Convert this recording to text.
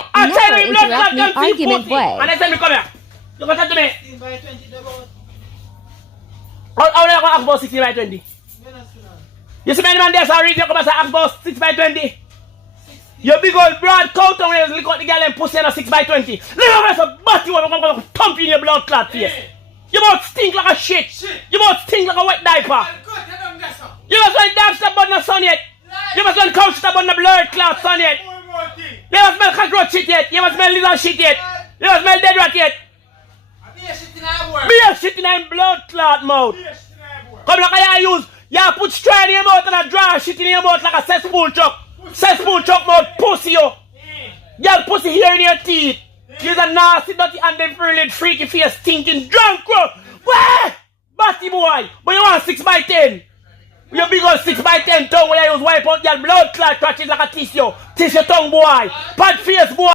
Never interrupt me argument way. And I said me come here. You go talk to me. 16 by 20 about. How do you ask about 16 by 20? You see many man there so read you come and say ask about 6 by 20. You big old broad coat when you look at the girl and pussy on a 6 by 20. Look at me so butt you I'm gonna thump you in your blood clot face. You must stink like a shit. You must stink like a wet diaper. You must want dance stop on the sun yet. You must want couch stop on the blood clot sun yet. You must smell cockroach shit yet. You must smell lizard shit yet. You must smell dead rat yet. Beer shit in your blood clot mouth. Come like I use. You put straw in your mouth and a dry shit in your mouth like a cesspool truck. Cesspool truck mouth pussy you. Girl pussy here in your teeth. You're a nasty, dirty, undefiled, freaky face, stinking, drunk crow. Where? Batty boy. But you want 6 by 10. You big old 6 by 10 tongue where you use wipe out your blood clot scratches like a tissue. Tissue tongue boy. Bad face boy.